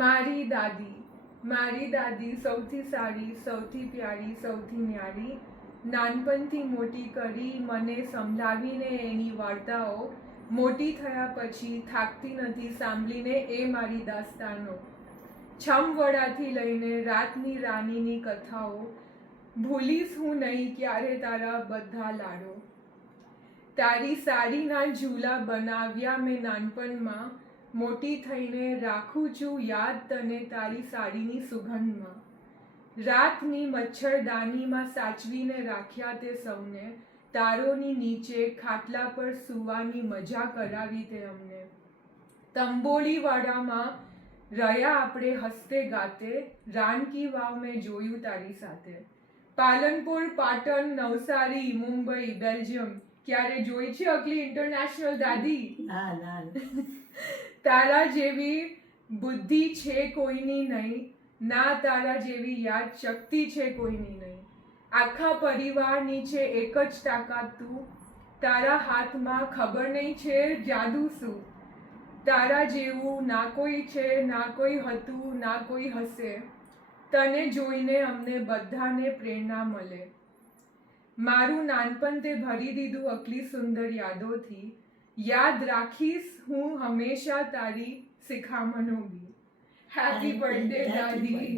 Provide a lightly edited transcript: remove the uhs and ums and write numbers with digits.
મારી દાદી સૌથી સારી, સૌથી પ્યારી, સૌથી ન્યારી, નાનપણથી મોટી કરી મને સંભળાવીને એની વાર્તાઓ, મોટી થયા પછી થાકતી નથી સાંભળીને એ મારી દાસ્તાનો. છમવડાથી લઈને રાતની રાનીની કથાઓ, ભૂલીશ હું નહીં ક્યારે તારા બધા લાડો. તારી સાડીના ઝૂલા બનાવ્યા મેં નાનપણમાં, મોટી થઈને રાખું છું યાદ તને તારી સાડીની સુગંધમાં. રાતની મચ્છરદાનીમાં સાચવીને રાખ્યા તે સૌને, તારોની નીચે ખાટલા પર સૂવાની મજા કરાવી તે અમને. તંબોળીવાડામાં રહ્યા આપણે હસતે ગાતે, રાનકી વાવ મેં જોયું તારી સાથે. પાલનપુર, પાટણ, નવસારી, મુંબઈ, બેલ્જિયમ ક્યારે જોઈ છે અગલી ઇન્ટરનેશનલ દાદી? ના. તારા જેવી બુદ્ધિ છે કોઈની નહીં, ના તારા જેવી યાદ શક્તિ છે કોઈની નહીં. આખા પરિવારની છે એક જ તાકાત તું, તારા હાથમાં ખબર નહીં છે જાદુ શું. તારા જેવું ના કોઈ છે, ના કોઈ હતું, ના કોઈ હશે. તને જોઈને અમને બધાને પ્રેરણા મળે. મારું નાનપણ તે ભરી દીધું આટલી સુંદર યાદોથી, યાદ રાખીશ હું હંમેશા તારી શિખામણો બી. હેપી બર્થડે દાદી.